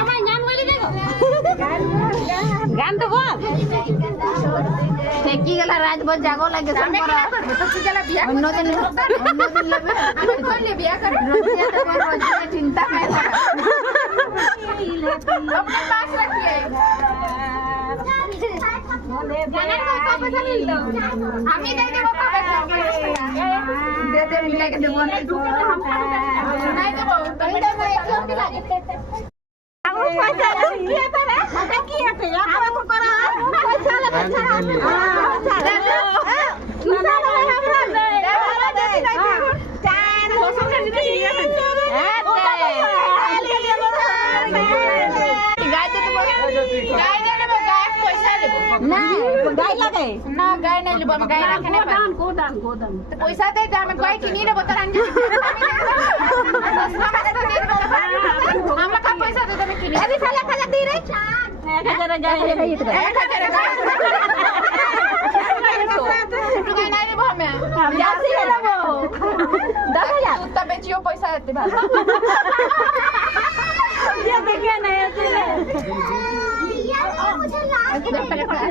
আমার গান বলি দেখো গান তো বল কি গেল রাত ভর জাগো লাগে সম্পরা অন্যদিন বিয়া করে চিন্তা নাই अपने पास रखिए जाने को का पैसा ले लो हम ही दे देबो का पैसा दे दे मिला के देबो नहीं देबो तभी तो एक लोग लागे हम पैसा किए थे रे हम किए थे आप को करा पैसा ले पैसा गाय लगे ना गाय नहीं लेबो हम गाय रखने पर गोदान तो पैसा दे जा मैं गाय किनी लेबो तोरा हम का पैसा दे मैं किनी अभी साला खजा दे रे 1000 गाय 1000 गाय गाय नहीं लेबो हमें जासी लेबो 10000 तब बेचियो पैसा देते भाई ये देखिए नहीं ऐसे मुझे 10,000